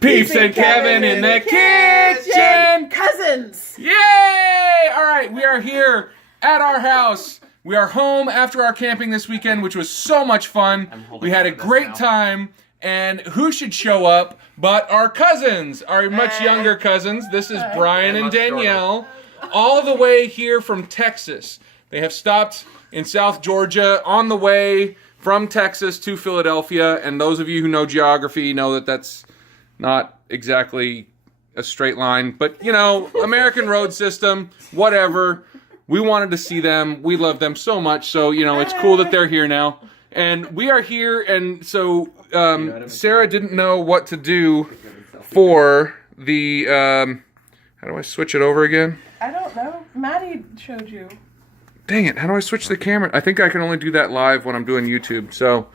Peeps and Kevin in the kitchen! Cousins! Yay! Alright, we are here at our house. We are home after our camping this weekend, which was so much fun. We had a great time. And who should show up but our cousins, our much younger cousins. This is Brian and Danielle, all the way here from Texas. They have stopped in South Georgia on the way from Texas to Philadelphia. And those of you who know geography know that that's not exactly a straight line. But, you know, American road system, whatever. We wanted to see them. We love them so much. So, you know, it's cool that they're here now. And we are here, and so Sarah didn't know what to do for the, how do I switch it over again? I don't know. Maddie showed you. Dang it, how do I switch the camera? I think I can only do that live when I'm doing YouTube. So,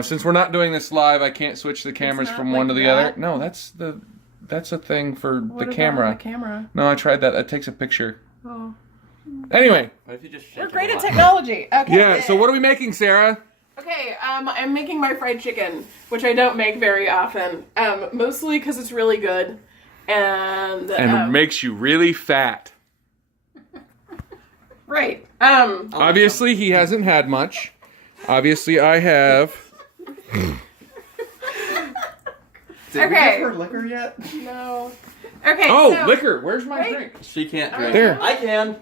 since we're not doing this live, I can't switch the cameras from one to the other. No, that's a thing for the camera. The camera? No, I tried that. That takes a picture. Oh. Anyway. We're great at technology. Okay. Yeah, so what are we making, Sarah? Okay, I'm making my fried chicken, which I don't make very often, mostly because it's really good, and it makes you really fat. Right. Obviously, he hasn't had much. Obviously, I have. Did we give her liquor yet? No. Okay. Oh, so, liquor! Where's my drink? She can't drink. There. I can.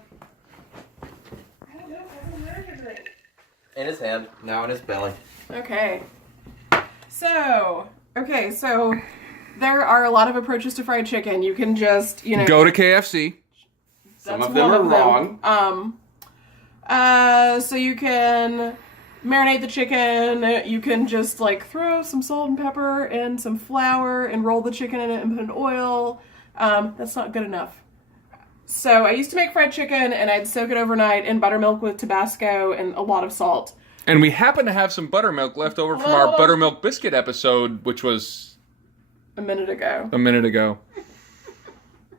In his hand, now in his belly. Okay. So there are a lot of approaches to fried chicken. You can just, you know, Go to KFC. Some of them are wrong. So you can marinate the chicken. You can just like throw some salt and pepper and some flour and roll the chicken in it and put in oil. That's not good enough. So I used to make fried chicken and I'd soak it overnight in buttermilk with Tabasco and a lot of salt. And we happen to have some buttermilk left over from our buttermilk biscuit episode, which was a minute ago.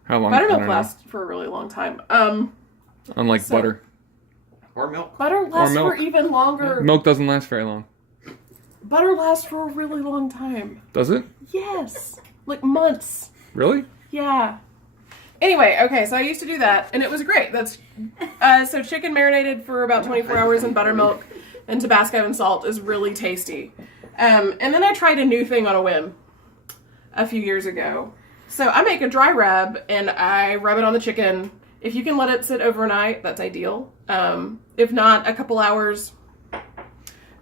How long? Buttermilk lasts for a really long time. Unlike butter. Or milk. Butter lasts for even longer. Milk doesn't last very long. Butter lasts for a really long time. Does it? Yes. Like months. Really? Yeah. Anyway, okay, so I used to do that, and it was great. That's so chicken marinated for about 24 hours in buttermilk and Tabasco and salt is really tasty. And then I tried a new thing on a whim a few years ago. So I make a dry rub, and I rub it on the chicken. If you can let it sit overnight, that's ideal. If not, a couple hours.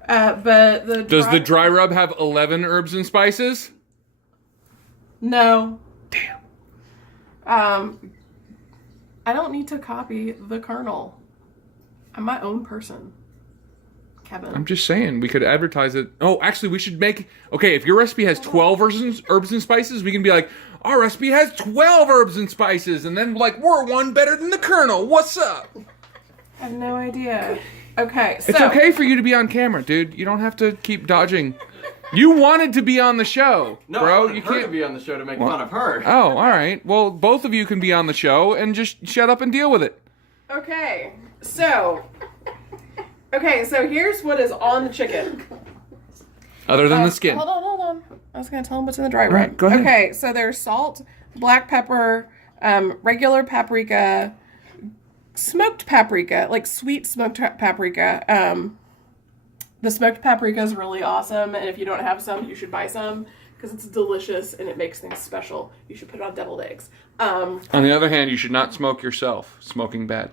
But Does the dry rub have 11 herbs and spices? No. Damn. I don't need to copy the Colonel. I'm my own person. Kevin. I'm just saying, we could advertise it. Oh, actually, we should make... Okay, if your recipe has 12 herbs and spices, we can be like, our recipe has 12 herbs and spices, and then, like, we're one better than the Colonel. What's up? I have no idea. Okay, so... It's okay for you to be on camera, dude. You don't have to keep dodging. You wanted to be on the show, no, bro. I wanted You her can't to be on the show to make fun of her. Oh, all right. Well, both of you can be on the show and just shut up and deal with it. Okay, so here's what is on the chicken. Other than the skin. Hold on. I was going to tell them what's in the dry rub. Right, go ahead. Okay, so there's salt, black pepper, regular paprika, smoked paprika, like sweet smoked paprika. The smoked paprika is really awesome, and if you don't have some, you should buy some, because it's delicious, and it makes things special. You should put it on deviled eggs. On the other hand, you should not smoke yourself. Smoking bad.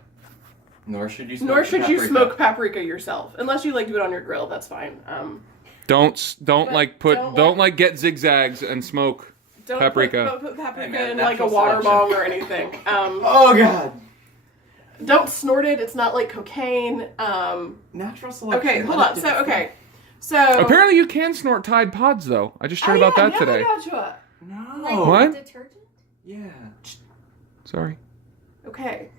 Nor should you smoke paprika yourself. Unless you, like, do it on your grill, that's fine. Don't get zigzags and smoke paprika. Don't put paprika in, like, a water bomb or anything. Oh, God. Don't snort it. It's not like cocaine. Natural selection. Okay, hold on. So apparently you can snort Tide Pods, though. I just heard about that today. No. Like What? detergent? Yeah. Sorry. Okay.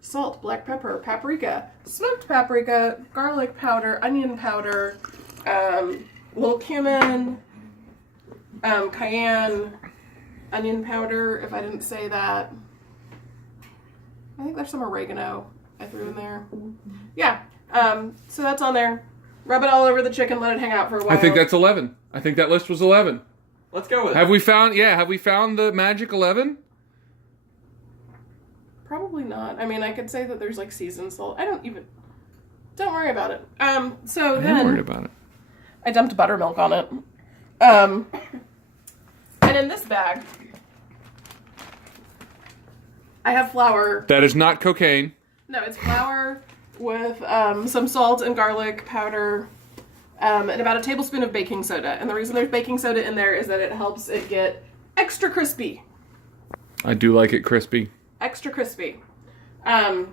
Salt, black pepper, paprika, smoked paprika, garlic powder, onion powder, little cumin, cayenne, onion powder, if I didn't say that. I think there's some oregano I threw in there. Yeah. So that's on there. Rub it all over the chicken, let it hang out for a while. I think that's 11. I think that list was 11. Let's go with it. Have we found the magic 11? Probably not. I mean, I could say that there's like seasoned salt. Don't worry about it. So I'm then worried about it. I dumped buttermilk on it. And in this bag, I have flour. That is not cocaine. No, it's flour with some salt and garlic powder, and about a tablespoon of baking soda. And the reason there's baking soda in there is that it helps it get extra crispy. I do like it crispy. Extra crispy. Our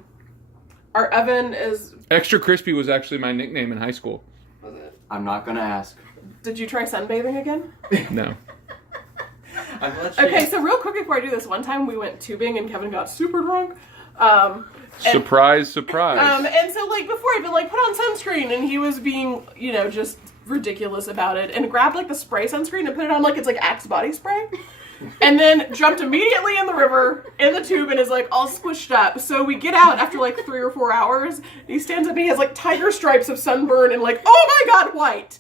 oven is... Extra crispy was actually my nickname in high school. Was it? I'm not gonna ask. Did you try sunbathing again? No. Okay, so real quick before I do this, one time we went tubing and Kevin got super drunk. Surprise, surprise. And so, like, before I'd been like, put on sunscreen, and he was being, just ridiculous about it, and grabbed, like, the spray sunscreen and put it on like it's, like, Axe body spray. And then jumped immediately in the river, in the tube, and is, like, all squished up. So we get out after, like, 3 or 4 hours, and he stands up and he has, like, tiger stripes of sunburn and, like, oh my god, white!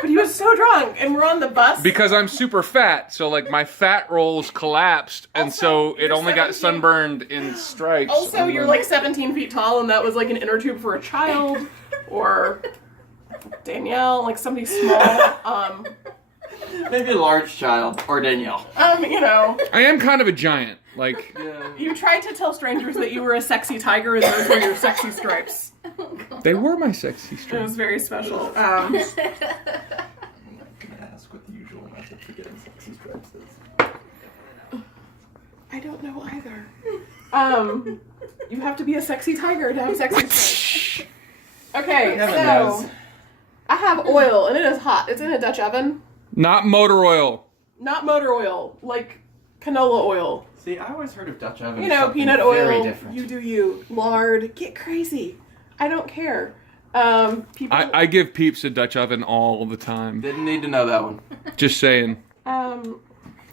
But he was so drunk, and we're on the bus. Because I'm super fat, so like my fat rolls collapsed, and Also, so it only got 17 sunburned in stripes. Also, you're like 17 feet tall, and that was like an inner tube for a child, or Danielle, like somebody small. Maybe a large child or Danielle. I am kind of a giant. Like, You tried to tell strangers that you were a sexy tiger, and those were your sexy stripes. they were my sexy It stripes. was very special. I'm not gonna ask what the usual method for getting sexy stripes is. I don't know either. You have to be a sexy tiger to have sexy stripes. Okay, Kevin so knows. I have oil, and it is hot. It's in a Dutch oven. Not motor oil. Not motor oil, like canola oil. See, I always heard of Dutch oven. Peanut very oil. different. You do you. Lard. Get crazy. I don't care. People. I give Peeps a Dutch oven all the time. Didn't need to know that one. Just saying. Um.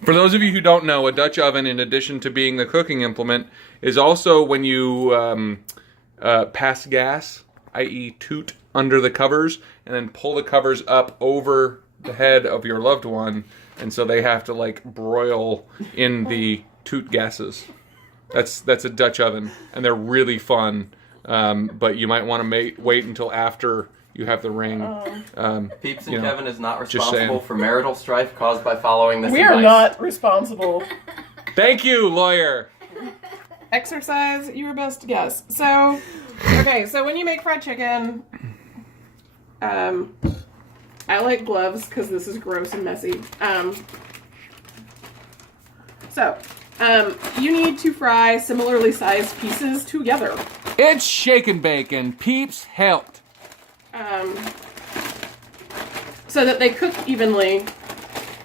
For those of you who don't know, a Dutch oven, in addition to being the cooking implement, is also when you pass gas, i.e. toot under the covers, and then pull the covers up over the head of your loved one, and so they have to like broil in the toot gases. That's a Dutch oven, and they're really fun. But you might want to wait until after you have the ring. Peeps and Kevin is not just responsible saying. for marital strife caused by following this We are advice. not responsible. Thank you, lawyer. Exercise your best guess. So, okay, so when you make fried chicken, I like gloves because this is gross and messy. You need to fry similarly sized pieces together. It's shake and bake, and Peeps helped. So that they cook evenly.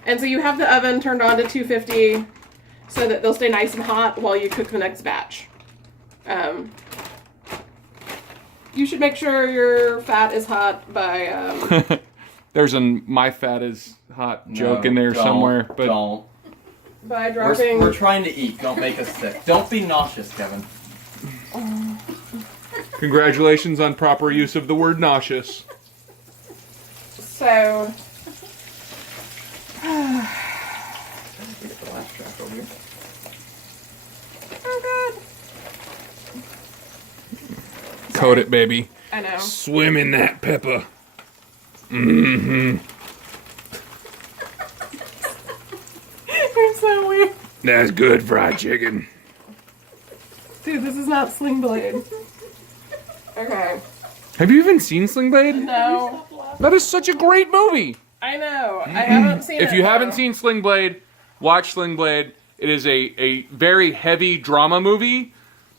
And so you have the oven turned on to 250 so that they'll stay nice and hot while you cook the next batch. You should make sure your fat is hot by... There's a my fat is hot joke in there don't, somewhere, but don't. by dropping... We're trying to eat. Don't make us sick. Don't be nauseous, Kevin. congratulations on proper use of the word nauseous. So... Get the last track over here. Oh god. Coat it, baby. I know. Swim in that pepper. Mm-hmm. You're so weird. That's good fried chicken. Dude, this is not Sling Blade. Okay. Have you even seen Sling Blade? No. That is such a great movie. I know. I haven't seen it. If you haven't though. seen Sling Blade, watch Sling Blade. It is a very heavy drama movie,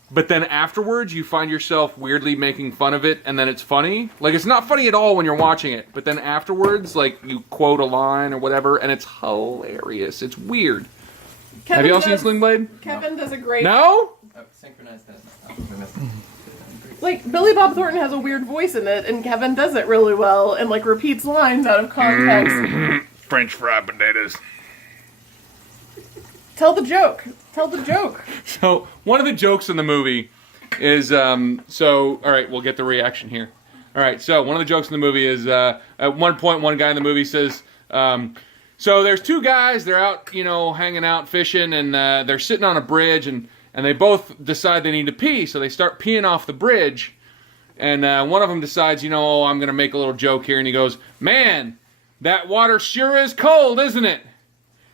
but then afterwards you find yourself weirdly making fun of it, and then it's funny. Like, it's not funny at all when you're watching it, but then afterwards, like, you quote a line or whatever, and it's hilarious. It's weird. Kevin Have you all seen does- Sling Blade? Kevin does a great... No? Oh, synchronize that. Oh, we missed it. Like, Billy Bob Thornton has a weird voice in it, and Kevin does it really well, and, like, repeats lines out of context. French fried potatoes. Tell the joke. Tell the joke. So, one of the jokes in the movie is, all right, we'll get the reaction here. All right, so one of the jokes in the movie is, at one point, one guy in the movie says, So there's two guys. They're out, hanging out, fishing, and they're sitting on a bridge, and they both decide they need to pee. So they start peeing off the bridge, and one of them decides, I'm gonna make a little joke here, and he goes, "Man, that water sure is cold, isn't it?"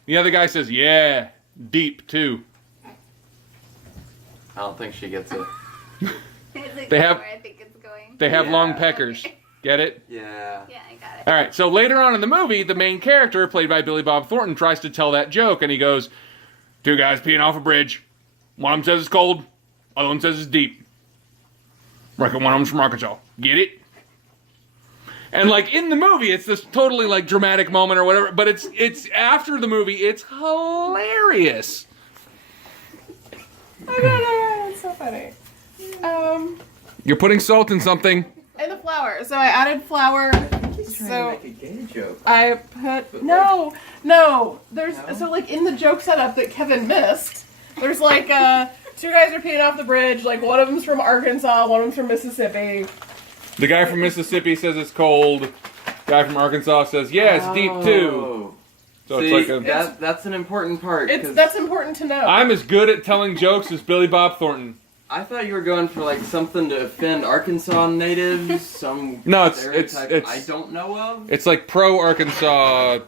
The other guy says, "Yeah, deep too." I don't think she gets it. They have- where I think it's going. They have Yeah. long peckers. Get it? Yeah. Yeah, I got it. All right, so later on in the movie, the main character, played by Billy Bob Thornton, tries to tell that joke, and he goes, "Two guys peeing off a bridge. One of them says it's cold, other one says it's deep. Reckon one of them's from Arkansas. Get it?" And like in the movie, it's this totally like dramatic moment or whatever, but it's after the movie, it's hilarious. I don't know. It's so funny. You're putting salt in something. And the flour. So I added flour. He's trying So to make a gay joke. I put no. There's No? so like in the joke setup that Kevin missed. There's like two guys are peeing off the bridge. Like one of them's from Arkansas, one of them's from Mississippi. The guy from Mississippi says it's cold. Guy from Arkansas says, "Yeah, it's deep too." Oh. So See, it's like a. that's an important part. 'Cause That's important to know. I'm as good at telling jokes as Billy Bob Thornton. I thought you were going for like something to offend Arkansas natives, some No, it's- stereotype I don't know of. It's like pro Arkansas,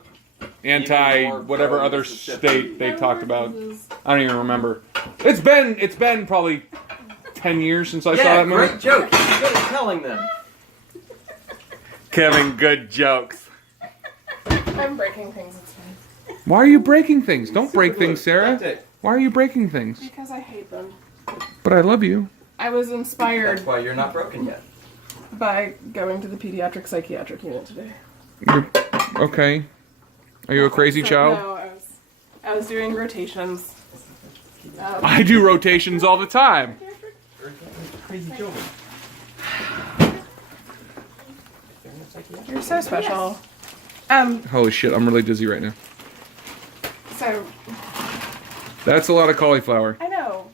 anti Even more whatever pro other Mississippi. state they talked about. I don't even remember. It's been probably 10 years since I saw Yeah, that movie. great joke. He's good at telling them. Kevin, good jokes. I'm breaking things. It's fine. Why are you breaking things? Don't break Super things, glue. Sarah. Duct tape. Why are you breaking things? Because I hate them. But I love you. I was inspired That's why you're not broken yet. by going to the pediatric psychiatric unit today. You're, okay. Are you a crazy child? No, I was doing rotations. I do rotations all the time. Crazy joke. You're so special. Holy shit, I'm really dizzy right now. So That's a lot of cauliflower. I know,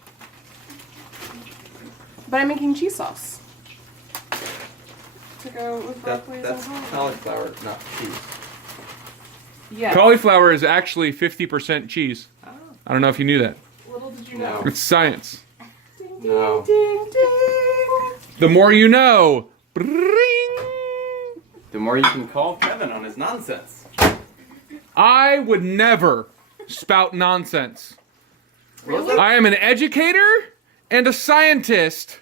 but I'm making cheese sauce to go with broccoli and That's cauliflower. cauliflower, not cheese. Yeah. Cauliflower is actually 50% cheese. Oh. I don't know if you knew that. Little did you No. know. It's science. Ding, ding, No. ding, ding. The more you know. Bring. The more you can call Kevin on his nonsense. I would never spout nonsense. Really? I am an educator and a scientist.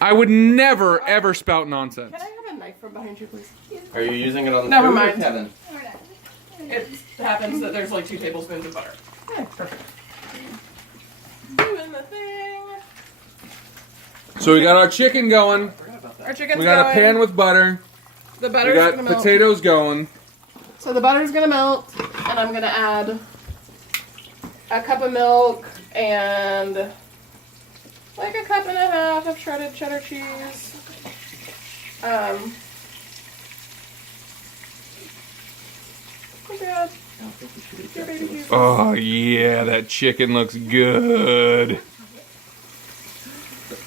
I would never ever spout nonsense. Can I have a knife from behind you, please? Are you using it on the Never food mind. or Kevin? We're done. It happens that there's like 2 tablespoons of butter. Yeah, perfect. Doing the thing. So we got our chicken going. I forgot about that. Our chicken's We got going. a pan with butter. The We butter's got gonna melt. potatoes going. So the butter's gonna melt, and I'm gonna add a cup of milk and like a cup and a half of shredded cheddar cheese. Oh God. I don't think we should eat Your that baby too much. Jesus. Oh yeah, that chicken looks good.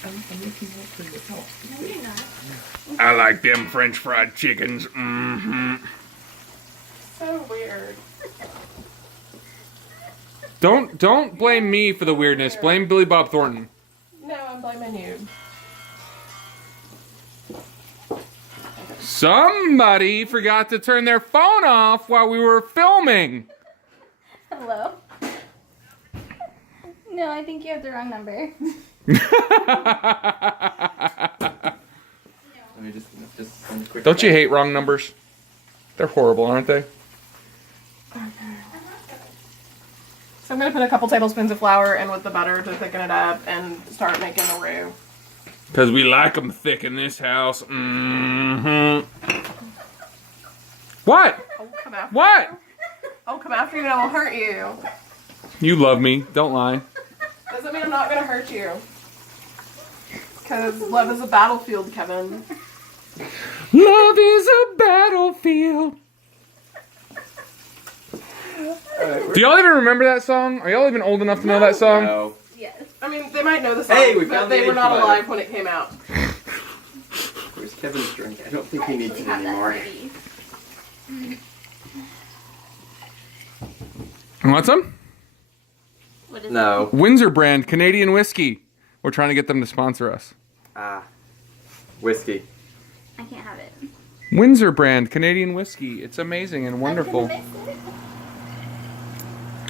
I'm looking out for your help. No, you're not. I like them French fried chickens. Mm-hmm. So weird. Don't blame me for the weirdness. Blame Billy Bob Thornton. No, I'm blaming you. Somebody forgot to turn their phone off while we were filming. Hello? No, I think you have the wrong number. Let me just send a quick Don't you text. hate wrong numbers? They're horrible, aren't they? So I'm gonna put a couple tablespoons of flour in with the butter to thicken it up and start making a roux. Because we like them thick in this house. Mm-hmm. What? I'll come after What? you. I'll come after you and I'll hurt you. You love me. Don't lie. Doesn't mean I'm not gonna hurt you. Because love is a battlefield, Kevin. Love is a battlefield. Do y'all even remember that song? Are y'all even old enough to know that song? No. Yes. I mean, they might know the song, Hey, we but found they the were age not provider. alive when it came out. Where's Kevin's drink? I don't think he needs actually it have that anymore. already. Want some? What is No. Windsor brand Canadian whiskey. We're trying to get them to sponsor us. Whiskey. it? I can't have it. Windsor brand Canadian whiskey. It's amazing and wonderful. I'm gonna miss it.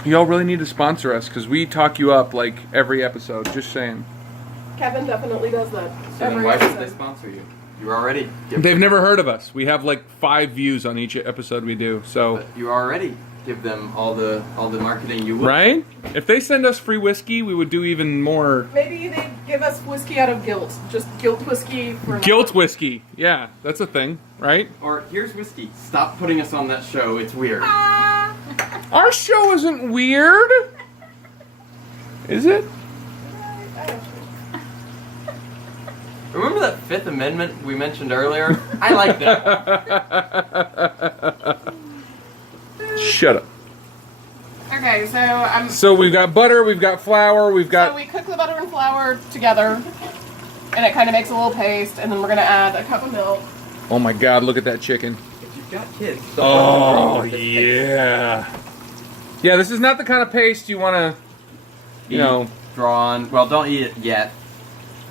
Y'all really need to sponsor us because we talk you up like every episode. Just saying. Kevin definitely does that. So then every why should episode. they sponsor you? You're already. They've never heard of us. We have like 5 views on each episode we do. So. But you already give them all the marketing you would. Right? If they send us free whiskey, we would do even more. Maybe they give us whiskey out of guilt. Just guilt whiskey for Guilt whiskey. Yeah, that's a thing, right? Or here's whiskey. Stop putting us on that show. It's weird. Our show isn't weird. Is it? Remember that Fifth Amendment we mentioned earlier? I like that. Shut up. Okay, So we've got butter, we've got flour, we've so got. we cook the butter and flour together, and it kind of makes a little paste, and then we're gonna add a cup of milk. Oh my God! Look at that chicken. If you've got kids. Oh yeah. Yeah, this is not the kind of paste you want to, you know. Drawn. Well, don't eat it yet.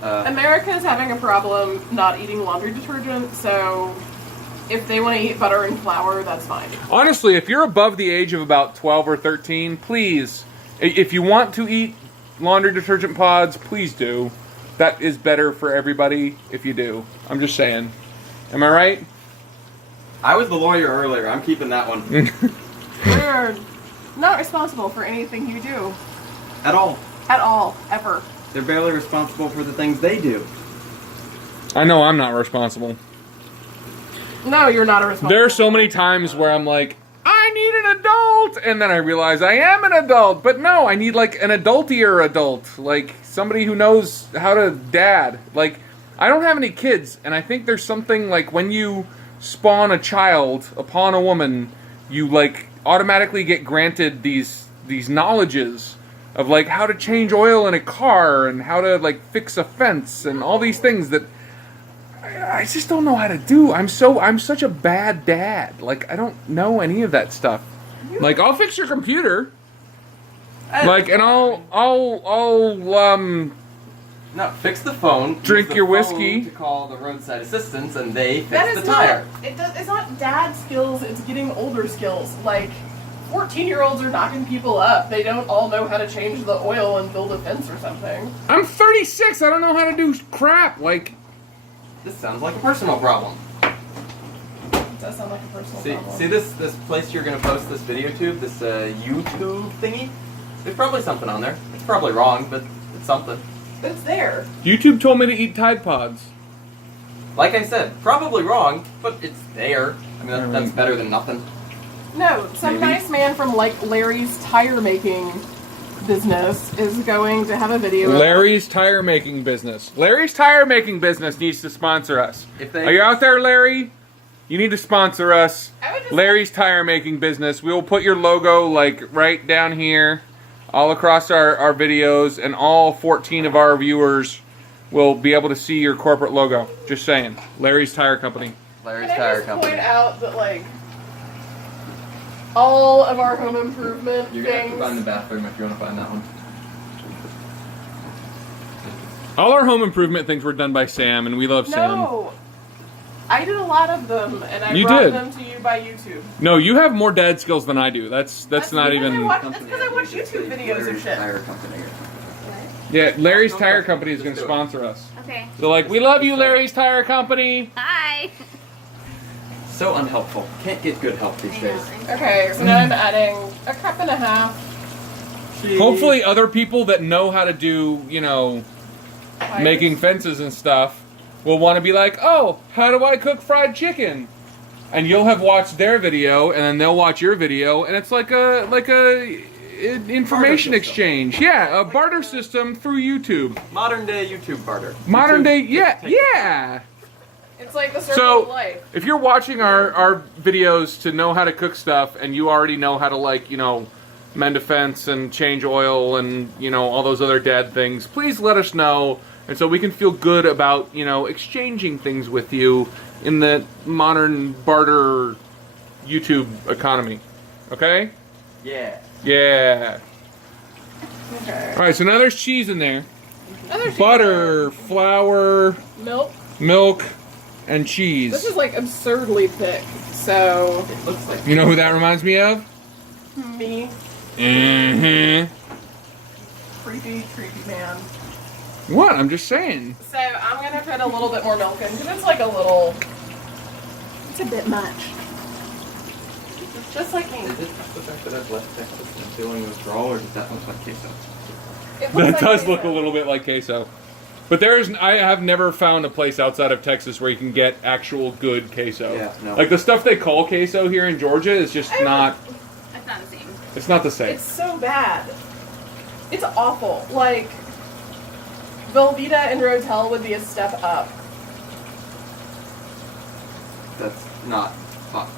America is having a problem not eating laundry detergent, so if they want to eat butter and flour, that's fine. Honestly, if you're above the age of about 12 or 13, please, if you want to eat laundry detergent pods, please do. That is better for everybody if you do. I'm just saying. Am I right? I was the lawyer earlier. I'm keeping that one. We're not responsible for anything you do. At all. At all. Ever. They're barely responsible for the things they do. I know I'm not responsible. No, you're not a responsible. There are so many times where I'm like, I need an adult, and then I realize I am an adult. But no, I need like an adultier adult, like somebody who knows how to dad. Like, I don't have any kids, and I think there's something like when you spawn a child upon a woman, you like automatically get granted these knowledges of like how to change oil in a car and how to like fix a fence and all these things that I just don't know how to do. I'm such a bad dad. Like, I don't know any of that stuff. Like, I'll fix your computer. Like, and I'll No, fix the phone. Drink use the your phone whiskey. To call the roadside assistance, and they That fix is the tire. it's not dad skills, it's getting older skills. Like, 14-year-olds are knocking people up. They don't all know how to change the oil and build a fence or something. I'm 36. I don't know how to do crap. Like, This sounds like a personal problem. It does sound like a personal problem. See this place you're gonna post this video to, this YouTube thingy? There's probably something on there. It's probably wrong, but it's something. But it's there. YouTube told me to eat Tide Pods. Like I said, probably wrong, but it's there. I mean, that's better than nothing. No, some Maybe. nice man from like Larry's tire making business is going to have a video. Larry's tire making business. Larry's tire making business needs to sponsor us. If they- Are you out there, Larry? You need to sponsor us. I would just Larry's tire making business. We will put your logo like right down here, all across our videos, and all 14 of our viewers will be able to see your corporate logo. Just saying. Larry's Tire Company. Larry's Can I Tire just Company. point out that like all of our home improvement You're gonna have to find the things. bathroom if you want to find that one. All our home improvement things were done by Sam, and we love Sam. No, I did a lot of them, and I You brought did. them to you by YouTube. No, you have more dad skills than I do. That's not because even. That's because I watch YouTube videos of shit. Tire Company. Yeah, Larry's Tire Company is going to sponsor us. Okay. So like, we love you, Larry's Tire Company. Hi. So unhelpful. Can't get good help these days. Okay, so now I'm adding a cup and a half. Hopefully, other people that know how to do, you know, making fences and stuff will want to be like, oh, how do I cook fried chicken? And you'll have watched their video, and then they'll watch your video, and it's like a information Barter system. exchange. Yeah, a barter system through YouTube. Modern day YouTube barter. Modern YouTube, day, take the- yeah. It's like the circle of So, life. if you're watching our videos to know how to cook stuff, and you already know how to, like, you know, mend a fence and change oil and, you know, all those other dad things, please let us know, and so we can feel good about, you know, exchanging things with you in the modern barter YouTube economy. Okay? Yeah. Yeah. Okay. All right, so now there's cheese in there. Other cheese. Butter, flour, Milk. milk, and cheese. This is like absurdly thick. So It looks like. You know who that reminds me of? me, Mm-hmm. creepy man. What? I'm just saying. So I'm gonna put a little bit more milk in because it's like a little. It's a bit much. Just like me. Is it the fact that I've left Texas and I'm feeling withdrawal, or does that look like queso? It looks That like does look a queso. little bit like queso. But I have never found a place outside of Texas where you can get actual good queso. Yeah, no. Like the stuff they call queso here in Georgia is just not. That's not the same. It's not the same. It's so bad. It's awful. Like Velveeta and Rotel would be a step up. That's not. Fuck.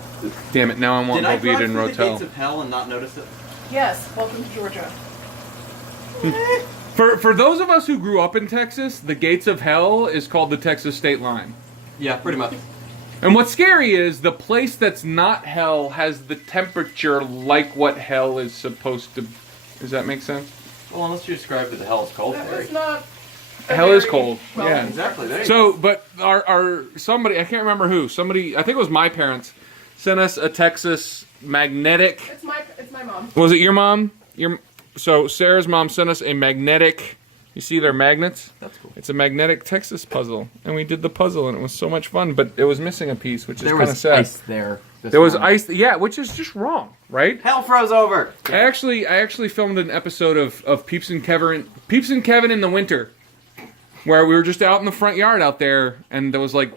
Damn it! Now I want Did I drive Velveeta and through the gates Rotel. of hell and not notice it? Yes, welcome to Georgia. For those of us who grew up in Texas, the gates of hell is called the Texas state line. Yeah, pretty much. And what's scary is the place that's not hell has the temperature like what hell is supposed to. Does that make sense? Well, unless you describe it the hell is cold That for was it. not. a Hell is very cold. well- Yeah. Exactly. There you So, but our somebody, I can't remember who, somebody, I think it was my parents, sent us a Texas magnetic. It's my mom. Was it your mom? So Sarah's mom sent us a magnetic. You see their magnets? That's cool. It's a magnetic Texas puzzle, and we did the puzzle, and it was so much fun. But it was missing a piece, which is There kind of was sad. ice there. There was ice, yeah, which is just wrong, right? Hell froze over. I actually filmed an episode of Peeps and Kevin in the winter, where we were just out in the front yard out there, and there was like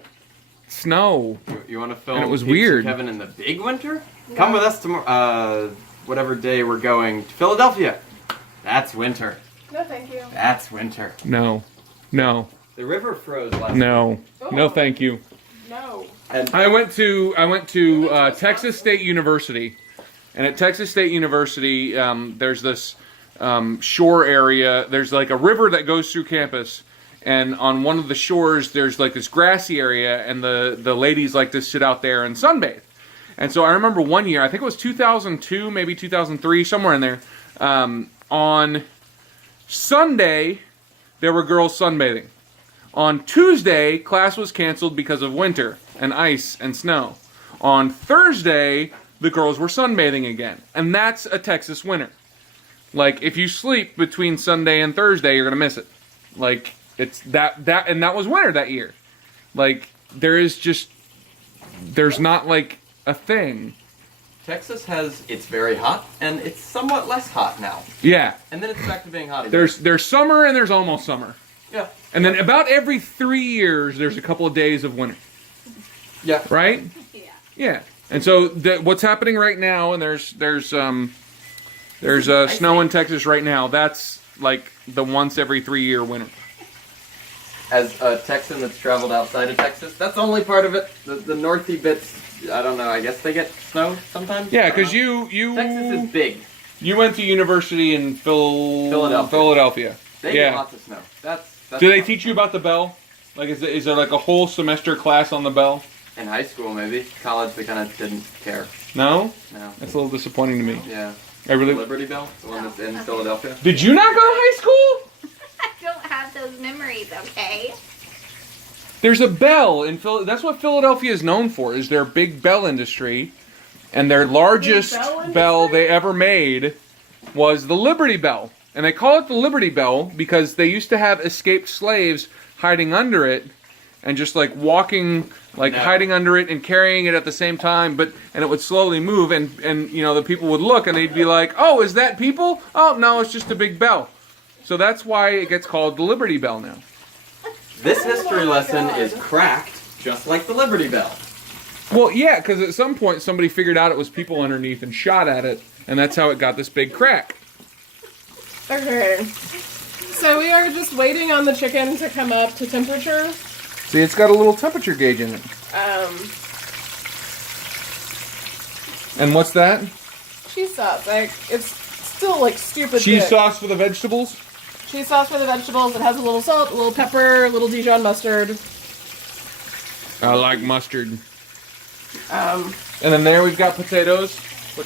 snow. You want to film? And it was Peeps weird. And Kevin in the big winter. Come with us tomorrow. Whatever day we're going to Philadelphia. That's winter. No, thank you. That's winter. No, The river froze last. no, Oh. thank you. No. And I went to Texas State University, and at Texas State University, there's this shore area. There's like a river that goes through campus, and on one of the shores, there's like this grassy area, and the ladies like to sit out there and sunbathe. And so I remember one year, I think it was 2002, maybe 2003, somewhere in there. On Sunday, there were girls sunbathing. On Tuesday, class was canceled because of winter and ice and snow. On Thursday, the girls were sunbathing again. And that's a Texas winter. Like, if you sleep between Sunday and Thursday, you're going to miss it. Like, it's and that was winter that year. Like, there's not like a thing. Texas it's very hot, and it's somewhat less hot now. Yeah. And then it's back to being hot again. There's summer and there's almost summer. Yeah. And then about every 3 years, there's a couple of days of winter. Yeah. Right? Yeah. Yeah. And so what's happening right now, and there's snow in Texas right now. That's like the once every 3 year winter. As a Texan that's traveled outside of Texas, that's only part of it. The northy bits, I don't know. I guess they get snow sometimes. Yeah, I don't because know. you Texas is big. You went to university in Philadelphia. They get lots of snow. That's Do they teach you about the bell? Like, is there like a whole semester class on the bell? in high school maybe. College they kind of didn't care. No? No. That's a little disappointing to me. Yeah. I really. Liberty Bell, the one that's in Okay. Philadelphia. Did you not go to high school? I don't have those memories, okay? There's a bell in Phil. That's what Philadelphia is known for. Is their big bell industry, and their largest Big bell bell industry? they ever made was the Liberty Bell, and they call it the Liberty Bell because they used to have escaped slaves hiding under it, and just like walking, like No. hiding under it and carrying it at the same time. And it would slowly move, and the people would look and they'd be like, "Oh, is that people? Oh no, it's just a big bell." So that's why it gets called the Liberty Bell now. This history Oh my lesson God. is cracked, just like the Liberty Bell. Well, yeah, because at some point somebody figured out it was people underneath and shot at it, and that's how it got this big crack. Okay. So we are just waiting on the chicken to come up to temperature. See, it's got a little temperature gauge in it. And what's that? Cheese sauce. Like, it's still like stupid Cheese thick. sauce for the vegetables? Cheese sauce for the vegetables. It has a little salt, a little pepper, a little Dijon mustard. I like mustard. Um, And then there we've got potatoes.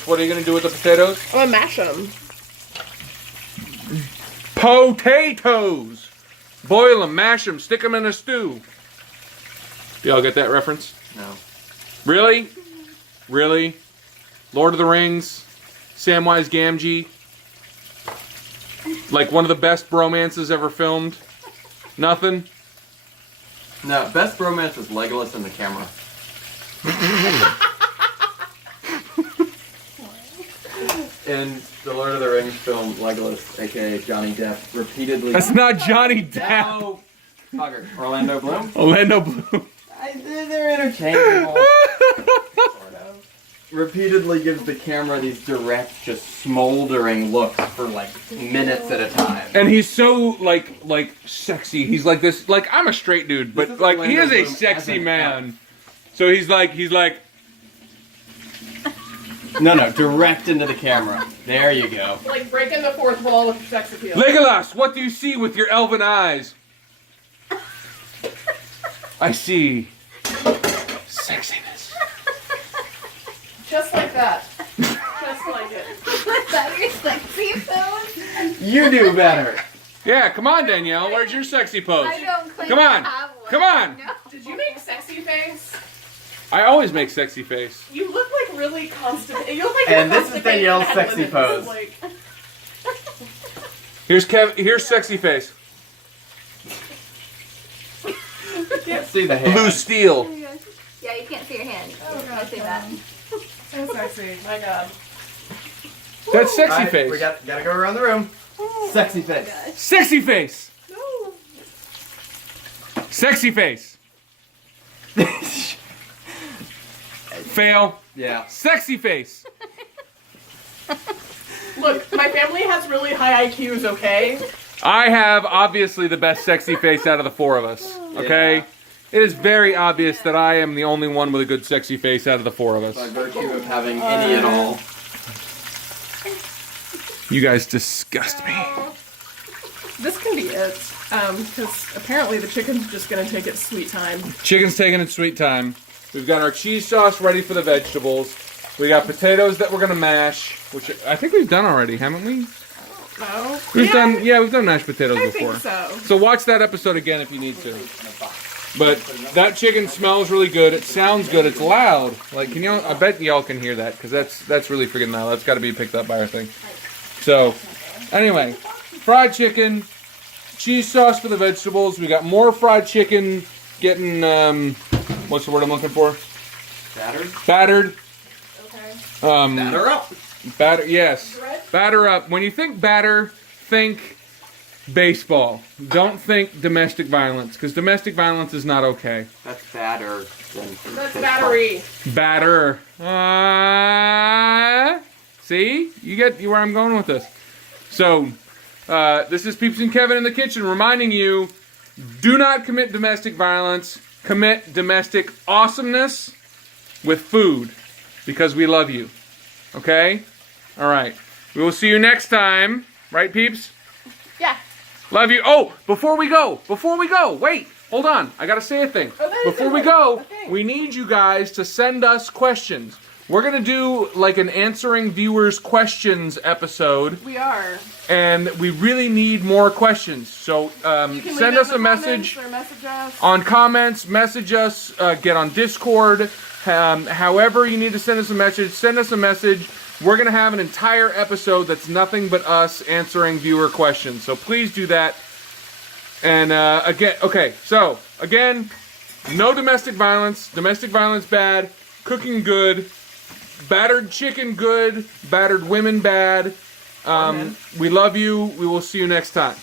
What are you gonna do with the potatoes? I'm gonna mash them. Potatoes! Boil them, mash them, stick them in a stew. Y'all get that reference? No. Really? Really? Lord of the Rings, Samwise Gamgee. Like one of the best bromances ever filmed. Nothing? No, best bromance is Legolas and the camera. In the Lord of the Rings film, Legolas, aka Johnny Depp, repeatedly. That's not Johnny Depp. No. Bugger. Orlando Bloom? Orlando Bloom. They're interchangeable. Sort of. Repeatedly gives the camera these direct, just smoldering looks for like minutes at a time. And he's so like sexy. He's like this. Like I'm a straight dude, This but is like he Orlando is a Bloom sexy as an man. So he's like. No, direct into the camera. There you go. Like breaking the fourth wall with sex appeal. Legolas, what do you see with your elven eyes? I see sexiness. Just like that. Just like it. Was that your sexy phone? You do better. Yeah, come on, Danielle. Where's your sexy pose? I don't claim Come on. to have one. Come on. No. Did you make sexy face? I always make sexy face. You look like really constipated. You look like And you're this is constipated Danielle's and sexy lemons. pose. Like, Here's sexy face. Can't see the hand. Blue steel. Oh my gosh. Yeah, you can't see your hand. Oh, I see that. so sexy. My God. That's sexy Alright, face. we gotta go around the room. Sexy face. Sexy face. No. Sexy face. Fail. Yeah. Sexy face. Look, my family has really high IQs, okay? I have obviously the best sexy face out of the four of us. Okay? Yeah. It is very obvious that I am the only one with a good sexy face out of the four of By us. virtue of having any at all. You guys disgust me. This can be it. Because apparently the chicken's just gonna take its sweet time. Chicken's taking its sweet time. We've got our cheese sauce ready for the vegetables. We got potatoes that we're gonna mash, which I think we've done already, haven't we? No? We've done mashed potatoes I before. think so. So watch that episode again if you need to. But that chicken smells really good. It sounds good. It's loud. Like, can you? I bet y'all can hear that because that's really freaking loud. That's got to be picked up by our thing. So, anyway, fried chicken, cheese sauce for the vegetables. We got more fried chicken. Getting what's the word I'm looking for? Battered? Battered. Okay. Batter up. Batter. Yes. Bread? Batter up. When you think batter, think baseball. Don't think domestic violence, because domestic violence is not okay. That's batter. That's battery. Batter. See? You get where I'm going with this. So, this is Peeps and Kevin in the kitchen reminding you, do not commit domestic violence. Commit domestic awesomeness with food, because we love you. Okay? All right. We will see you next time. Right, Peeps? Yeah. Love you. Oh, before we go, wait, hold on. I gotta say a thing. Oh, that is Before we a go, thing. we need you guys to send us questions. We're gonna do like an answering viewers questions episode, We are. and we really need more questions. So You can leave send it us in a the message comments or message us. on comments, message us, get on Discord. However you need to send us a message, send us a message. We're going to have an entire episode that's nothing but us answering viewer questions. So please do that. And again, no domestic violence. Domestic violence bad. Cooking good. Battered chicken good. Battered women bad. We love you. We will see you next time.